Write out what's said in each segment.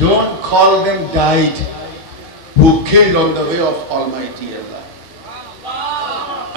Don't call them died who killed on the way of Almighty Allah.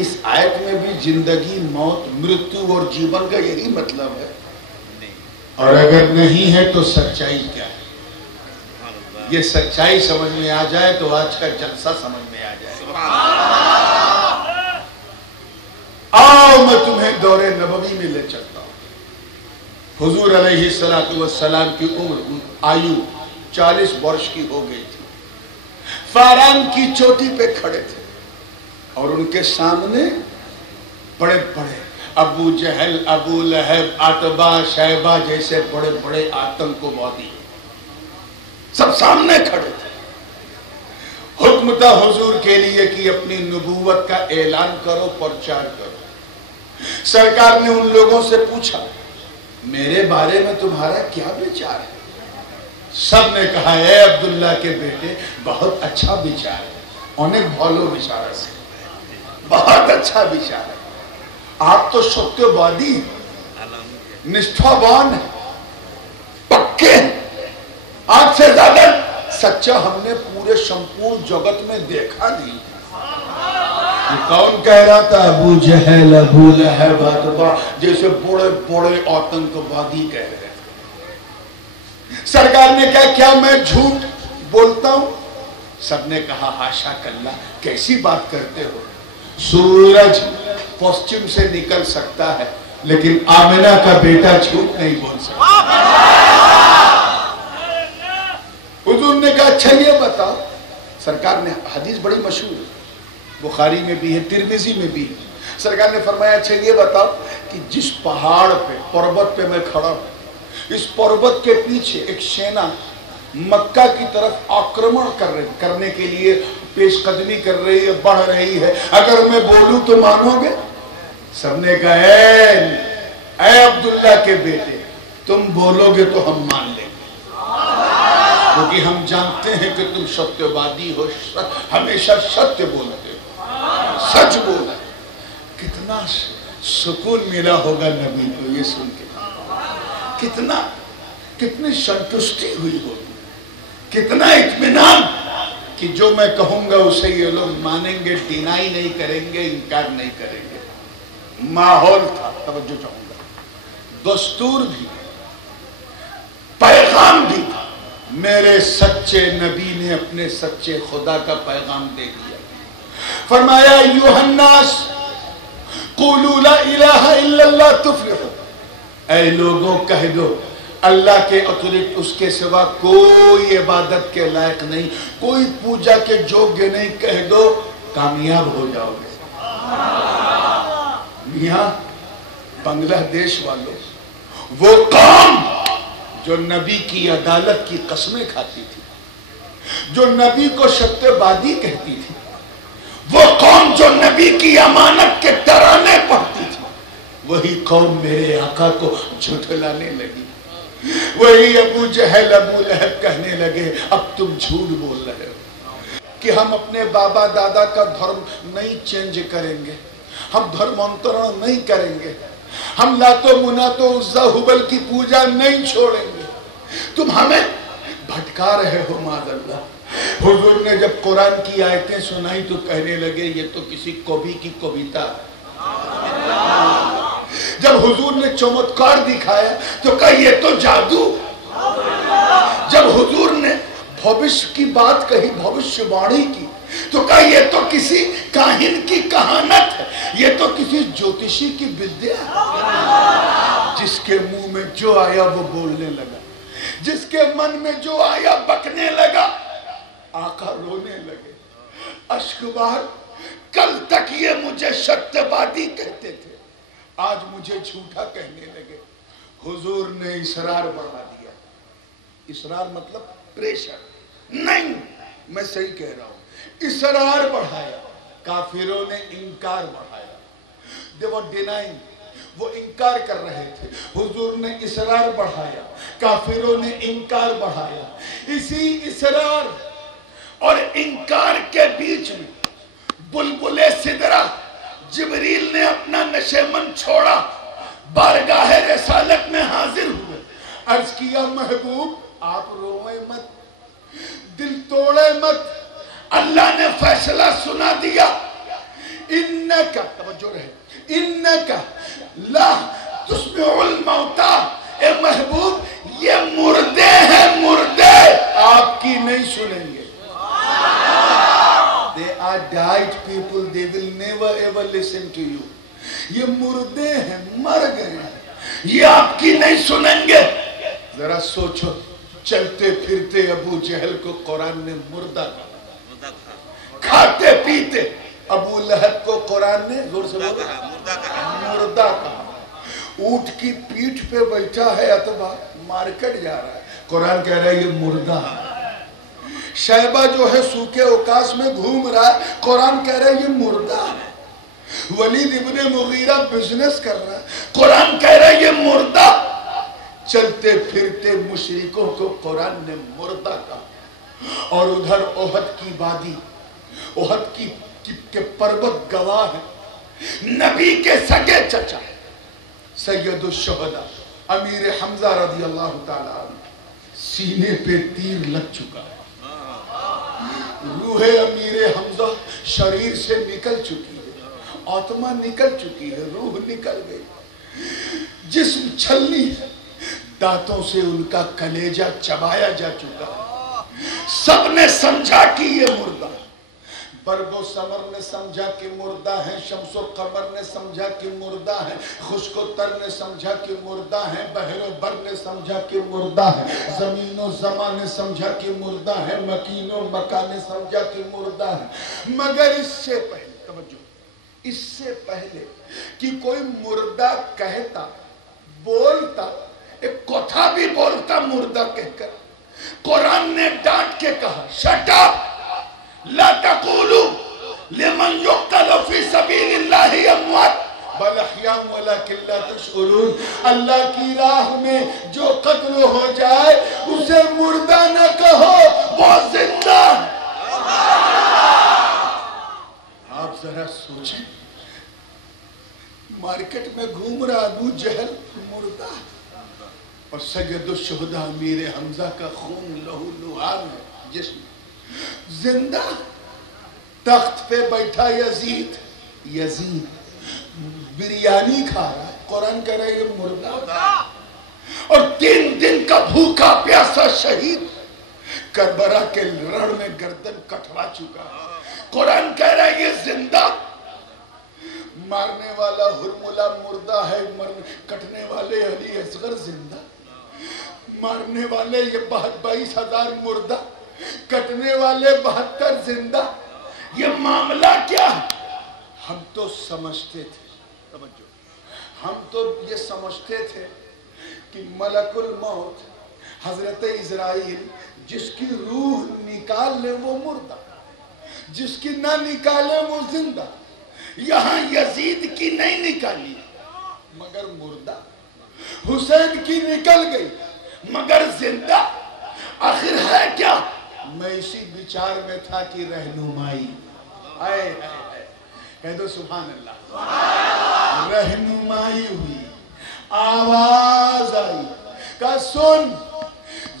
اس آیت میں بھی زندگی، موت، مرتیو اور جیون کا یہی مطلب ہے؟ اور اگر نہیں ہے تو سچائی کیا ہے؟ یہ سچائی سمجھ میں آ جائے تو آج کا جلسہ سمجھ میں آ جائے۔ آؤ میں تمہیں دور نبوی میں لے چلتا ہوں۔ حضور علیہ السلام کی عمر آیو 40 برس کی ہو گئی تھی۔ فاران کی چوٹی پہ کھڑے تھے اور ان کے سامنے بڑے بڑے ابو جہل، ابو لہب، عتبہ، شیبہ جیسے بڑے بڑے آتنکوادی سب سامنے کھڑے تھے۔ حکم تھا حضور کے لیے کہ اپنی نبوت کا اعلان کرو، پرچار کرو۔ سرکار نے ان لوگوں سے پوچھا میرے بارے میں تمہارا کیا وچار ہے؟ سب نے کہا اے عبداللہ کے بیٹے بہت اچھا وچار ہے، انہیں بھولو وچار سے بہت اچھا وچار ہے۔ آپ تو ستیہوادی نشٹھاوان ہیں، پکے ہیں، آپ سے زیادہ سچا ہم نے پورے سمپورن جگت میں دیکھا نہیں۔ یہ کون کہہ رہا تھا؟ ابو جہل، ابو لہب، عتبہ جیسے بڑے بڑے آتنکوادی کہہ رہے تھے۔ سرکار نے کہا کیا میں جھوٹ بولتا ہوں؟ سب نے کہا حاشا کلا، کیسی بات کرتے ہو؟ سورج پشچم سے نکل سکتا ہے لیکن آمنہ کا بیٹا جھوٹ نہیں بول سکتا۔ حضور نے کہا اچھا یہ بتاؤ۔ سرکار نے، حدیث بڑی مشہور ہے، بخاری میں بھی ہے، ترمذی میں بھی ہے۔ سرکار نے فرمایا اچھا یہ بتاؤ کہ جس پہاڑ پہ، پربت پہ میں کھڑا ہوں، اس پربت کے پیچھے ایک سینا مکہ کی طرف آکرمن کرنے کے لیے پیش قدمی کر رہی ہے، بڑھ رہی ہے، اگر میں بولوں تو مانو گے؟ سب نے کہا اے عبداللہ کے بیٹے تم بولو گے تو ہم مان لیں گے، کیونکہ ہم جانتے ہیں کہ تم ستیہوادی ہو، ہمیشہ ستیہ بولتے ہو، سچ بولا۔ کتنا سکون ملا ہوگا نبی کو یہ سن کے، کتنی سنتشٹی ہوئی ہوگی، کتنا اطمینان کہ جو میں کہوں گا اسے یہ لوگ مانیں گے، ڈینائی نہیں کریں گے، انکار نہیں کریں گے۔ ماحول تھا، توجہ چاہوں گا، دستور بھی، پیغام بھی تھا۔ میرے سچے نبی نے اپنے سچے خدا کا پیغام دے دیا۔ فرمایا ایھا الناس قولوا لا الہ الا اللہ تفلحوا، اے لوگوں کہہ دو اللہ کے اترکت اس کے سوا کوئی عبادت کے لائق نہیں، کوئی پوجا کے جوگے نہیں، کہہ دو کامیاب ہو جاؤ گے۔ میاں بنگلہ دیش والوں، وہ قوم جو نبی کی عدالت کی قسمیں کھاتی تھی، جو نبی کو ستیہوادی کہتی تھی، وہ قوم جو نبی کی امانت کے ترانے پڑھتی تھی، وہی قوم میرے آقا کو جھٹلانے لگی۔ وہی ابو جہل، ابو لہب کہنے لگے اب تم جھوٹ بول رہے ہو کہ ہم اپنے بابا دادا کا دھرم نہیں چینج کریں گے، ہم دھرمانترن نہیں کریں گے، ہم لاتو مناتو عزا ہبل کی پوجا نہیں چھوڑیں گے، تم ہمیں بھٹکا رہے ہو معاذ اللہ۔ حضور نے جب قرآن کی آیتیں سنائی تو کہنے لگے یہ تو کسی کبھی کی کویتا ہے۔ جب حضور نے چمتکار دکھایا تو کہا یہ تو جادو۔ جب حضور نے بھوشیہ کی بات کہی، بھوشیہ واڑی کی، تو کہا یہ تو کسی کاہن کی کہانت ہے، یہ تو کسی جوتشی کی ودیا ہے۔ جس کے منہ میں جو آیا وہ بولنے لگا، جس کے من میں جو آیا بکنے لگا۔ آقا رونے لگے، اشک بہا، کل تک یہ مجھے ستیہوادی کہتے تھے، آج مجھے جھوٹا کہنے لگے۔ حضور نے اصرار بڑھا دیا۔ اصرار مطلب پریشر نہیں، میں صحیح کہہ رہا ہوں، اصرار بڑھایا۔ کافروں نے انکار بڑھایا، they were denying، وہ انکار کر رہے تھے۔ حضور نے اصرار بڑھایا، کافروں نے انکار بڑھایا۔ اسی اصرار اور انکار کے بیچ میں بلبل سدرہ جبریل نے اپنا نشیمن چھوڑا، بارگاہ رسالت میں حاضر ہوئے، عرض کیا محبوب آپ روئیں مت، دل توڑے مت، اللہ نے فیصلہ سنا دیا انکا، توجہ رہے، انکا لا تسمع الموتا، اے محبوب یہ مردے ہیں، مردے آپ کی نہیں سنیں گے. They are died people, they will never ever listen to you. یہ مردے ہیں، مر گئے ہیں، یہ آپ کی نہیں سنیں گے. ذرا سوچو، چلتے پھرتے ابو جہل کو قرآن نے مردہ کہا، کھاتے پیتے ابو لہب کو قرآن نے زور سے مردہ کہا. اونٹ کی پیٹھ پہ بیٹھا ہے اتبا، مارکٹ جا رہا ہے، قرآن کہہ رہا ہے یہ مردہ ہے. شیبہ جو ہے سوکے اوکاس میں گھوم رہا ہے، قرآن کہہ رہا ہے یہ مردہ ہے. ولید ابن مغیرہ بزنس کر رہا ہے، قرآن کہہ رہا ہے یہ مردہ. چلتے پھرتے مشرکوں کو قرآن نے مردہ کہا. اور ادھر احد کی وادی، احد کی پربت گواہ ہے، نبی کے سگے چچا سید الشہداء امیر حمزہ رضی اللہ تعالیٰ عنہ، سینے پہ تیر لگ چکا ہے، روح امیر حمزہ شریر سے نکل چکی ہے، آتما نکل چکی ہے، روح نکل گئی، جسم چھلنی ہے، دانتوں سے ان کا کلیجہ چبایا جا چکا ہے. سب نے سمجھا کہ یہ مردہ ہے. برگ و ثمر نے سمجھا کہ مردہ ہے، شمس و قمر نے سمجھا کہ مردہ ہے، خشک و تر نے سمجھا کہ مردہ ہے، بحر و بر نے سمجھا کہ مردہ ہے، زمین و زمان نے سمجھا کہ مردہ ہے، مکین و مکان نے سمجھا کہ مردہ ہے. مگر اس سے پہلے توجہ، اس سے پہلے کہ کوئی مردہ کہتا، بولتا، ایک کوٹھا بھی بولتا مردہ کہہ کر، قرآن نے ڈانٹ کے کہا شٹ اپ، لا تقولوا لمن يقتل في سبيل الله اموات بل احياء ولكن لا تشعرون. اللہ کی راہ میں جو قتل ہو جائے اسے مردہ نہ کہو، وہ زندہ. آپ ذرا سوچیں، مارکٹ میں گھوم رہا ابو جہل مردہ، اور سید الشہداء امیر حمزہ کا خون لہو لعاب ہے، جسم زندہ. تخت پہ بیٹھا یزید بریانی کھا رہا ہے، قرآن کہہ رہا ہے یہ مردہ. اور 3 دن کا بھوکا پیاسا شہید کربلا کے رڑ میں گردن کٹوا چکا ہے، قرآن کہہ رہا ہے یہ زندہ. مارنے والا ہرملہ مردہ ہے، کٹنے والے علی اصغر زندہ. مارنے والے یہ 22,000 مردہ، کٹنے والے 72 زندہ. یہ معاملہ کیا ہے؟ ہم تو سمجھتے تھے، توجہ، ہم تو یہ سمجھتے تھے کہ ملک الموت حضرت اسرائیل جس کی روح نکال لے وہ مردہ، جس کی نہ نکالے وہ زندہ. یہاں یزید کی نہیں نکالی مگر مردہ، حسین کی نکل گئی مگر زندہ. آخر ہے کیا؟ میں اسی بچار میں تھا کہ رہنمائی آئے کہہ دو سبحان اللہ، رہنمائی ہوئی، آواز آئی کہ سن،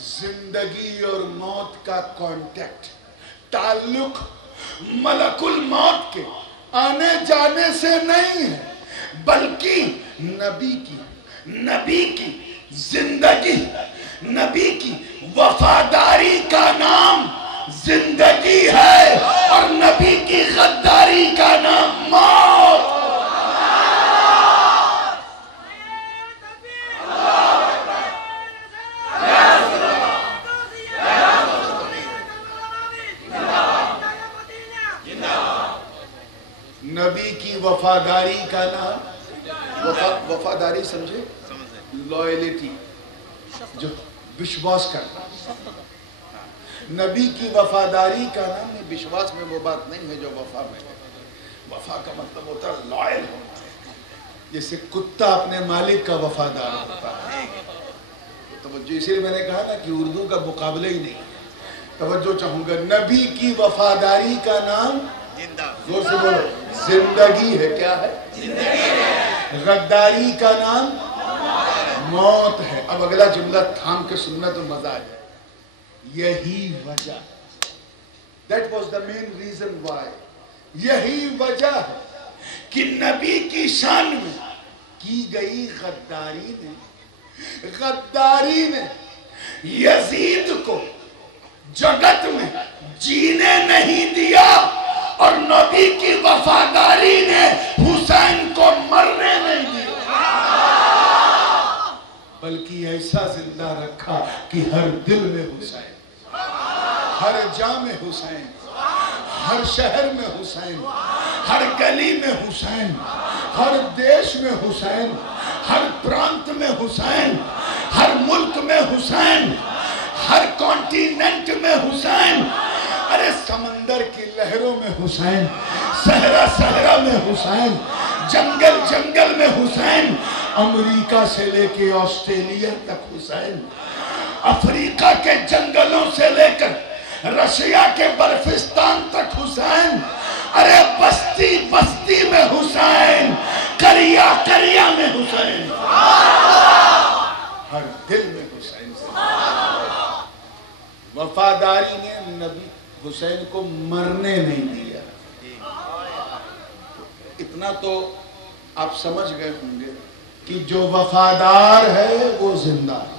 زندگی اور موت کا کانٹیکٹ، تعلق ملک الموت کے آنے جانے سے نہیں ہے، بلکہ نبی کی زندگی، نبی کی وفاداری کا نام زندگی ہے، اور نبی کی غداری کا نام موت. نبی کی وفاداری کا نام، وفاداری سمجھے، لائلٹی، جو وشواس کرنا. نبی کی وفاداری کا نام ہے، وشواس میں وہ بات نہیں ہے جو وفا میں ہے. وفا کا مطلب ہوتا ہے لائل ہوتا ہے، جیسے کتا اپنے مالک کا وفادار ہوتا ہے. توجہ، اسی لیے میں نے کہا نا کہ اردو کا مقابلہ ہی نہیں. توجہ چاہوں گا، نبی کی وفاداری کا نام زور سے بولو زندگی ہے. کیا ہے؟ زندگی ہے. غداری کا نام موت ہے. اب اگلا جملہ تھام کے سننا تو مزہ آ جائے. یہی وجہ، that was the main reason why، یہی وجہ ہے کہ نبی کی شان میں کی گئی غداری نے یزید کو جگت میں جینے نہیں دیا، اور نبی کی وفاداری نے حسین کو مرنے نہیں دیا، بلکہ ایسا زندہ رکھا کہ ہر دل میں حسین، ہر جا میں حسین، ہر شہر میں حسین، ہر گلی میں حسین، ہر دیش میں حسین، ہر پرانت میں حسین، ہر ملک میں حسین، ہر کانٹیننٹ میں حسین، ارے سمندر کی لہروں میں حسین، صحرا میں حسین، جنگل جنگل میں حسین، امریکہ سے لے کے آسٹریلیا تک حسین، افریقہ کے جنگلوں سے لے کر رشیا کے برفستان تک حسین، ارے بستی بستی میں حسین، کریا کریا میں حسین، ہر دل میں حسین سے۔ وفاداری نے نبی حسین کو مرنے نہیں دیا۔ اتنا تو آپ سمجھ گئے ہوں گے کہ جو وفادار ہے وہ زندہ ہے،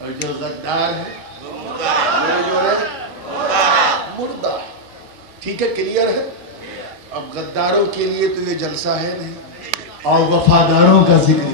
اور جو غدار ہے جو ہے مردہ ہے۔ ٹھیک ہے، کلیئر ہے؟ اب غداروں کے لیے تو یہ جلسہ ہے نہیں، اور وفاداروں کا ذکر ہے۔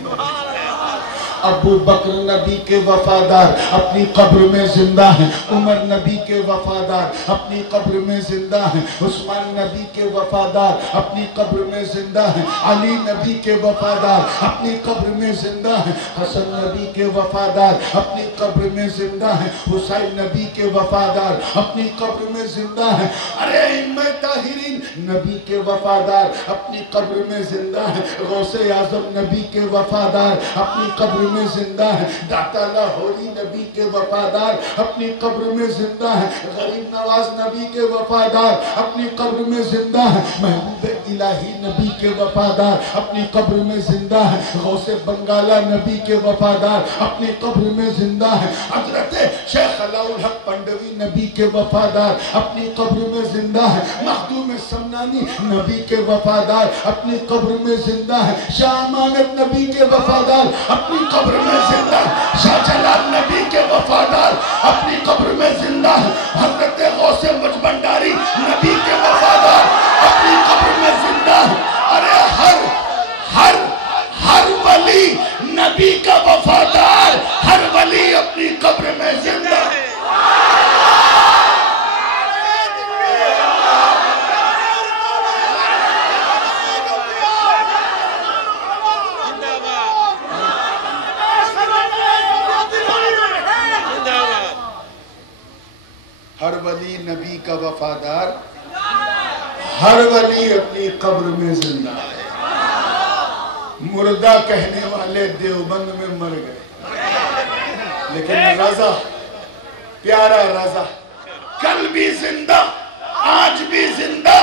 ابو بکر نبی کے وفادار اپنی قبر میں زندہ ہیں، عمر نبی کے وفادار اپنی قبر میں زندہ ہیں، عثمان نبی کے وفادار اپنی قبر میں زندہ ہیں، علی نبی کے وفادار اپنی قبر میں زندہ ہیں، حسن نبی کے وفادار اپنی قبر میں زندہ ہیں، حسین نبی کے وفادار اپنی قبر میں زندہ ہیں، ارے ائمہ طاہرین نبی کے وفادار اپنی قبر میں زندہ ہیں، غوث اعظم نبی کے وفادار اپنی قبر میں زندہ ہے، داتا لاہوری نبی کے وفادار اپنی قبر میں زندہ ہے، غریب نواز نبی کے وفادار اپنی قبر میں زندہ ہے، محبوب الہی نبی کے وفادار اپنی قبر میں زندہ ہے، غوث بنگالہ نبی کے وفادار اپنی قبر میں زندہ ہے، حضرت شیخ علاء الحق پنڈوی نبی کے وفادار اپنی قبر میں زندہ ہے، مخدوم سمنانی نبی کے وفادار اپنی قبر میں زندہ ہے، شاہ امانت نبی کے وفادار اپنی قبر میں زندہ ہے، شاہ جلال نبی کے وفادار اپنی قبر میں زندہ ہے، حضرت غوث مجبنداری نبی کے وفادار اپنی قبر میں زندہ ہے، ارے ہر ولی نبی کا وفادار، ہر ولی اپنی قبر میں زندہ ہے۔ ہر ولی نبی کا وفادار، ہر ولی اپنی قبر میں زندہ ہے۔ مردہ کہنے والے دیوبند میں مر گئے، لیکن رضا، پیارا رضا کل بھی زندہ، آج بھی زندہ،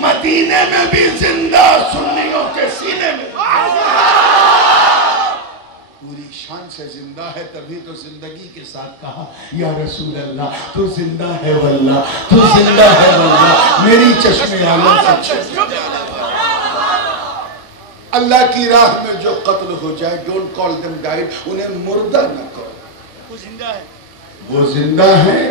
مدینے میں بھی زندہ، سنیوں کے سینے میں پوری شان سے زندہ ہے۔ تبھی تو زندگی کے ساتھ کہا یا رسول اللہ تو زندہ ہے واللہ، تو زندہ ہے واللہ، میری چشم عالم سچ ہے۔ اللہ کی راہ میں جو قتل ہو جائے، ڈونٹ کال دم ڈائیڈ، انہیں مردہ نہ کرو، وہ زندہ ہے، وہ زندہ ہے۔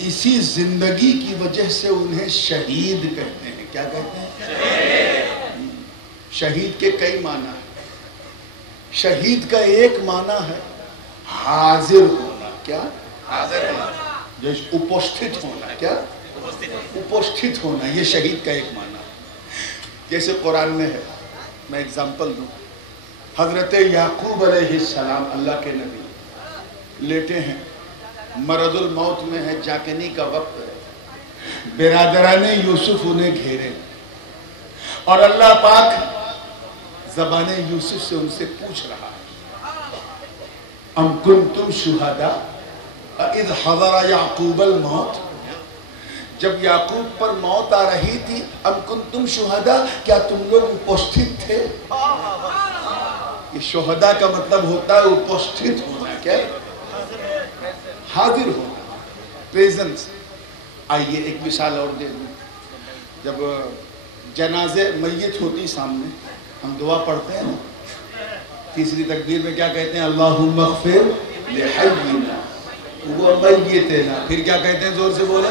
اسی زندگی کی وجہ سے انہیں شہید کہتے ہیں۔ کیا کہتے ہیں؟ شہید کے کئی معنی ہیں۔ شہید کا ایک معنی ہے حاضر ہونا۔ کیا؟ حاضر ہونا، جیسے اپوستھت ہونا۔ کیا؟ اپوستھت ہونا، یہ شہید کا ایک معنی ہے۔ جیسے قرآن میں ہے، میں اگزامپل دوں، حضرت یعقوب علیہ السلام اللہ کے نبی لیٹے ہیں، مرض الموت میں ہے، جاکنی کا وقت ہے، برادران یوسف انہیں گھیرے، اور اللہ پاک زبان یوسف سے ان سے پوچھ رہا ہے، ام کنتم شہداء اذ حضر یعقوب الموت، جب یعقوب پر موت آ رہی تھی، ام کنتم شہداء، کیا تم لوگ اپوستھت تھے؟ یہ شہداء کا مطلب ہوتا ہے اپوستھت ہونا۔ کیا؟ حاضر ہونا، پریزنس۔ آئیے ایک مثال اور دے دوں، جب جنازے میت ہوتی سامنے ہم دعا پڑھتے ہیں نا، تیسری تکبیر میں کیا کہتے ہیں؟ اللہم اغفر لحینا و میتنا. پھر کیا کہتے ہیں؟ زور سے بولے.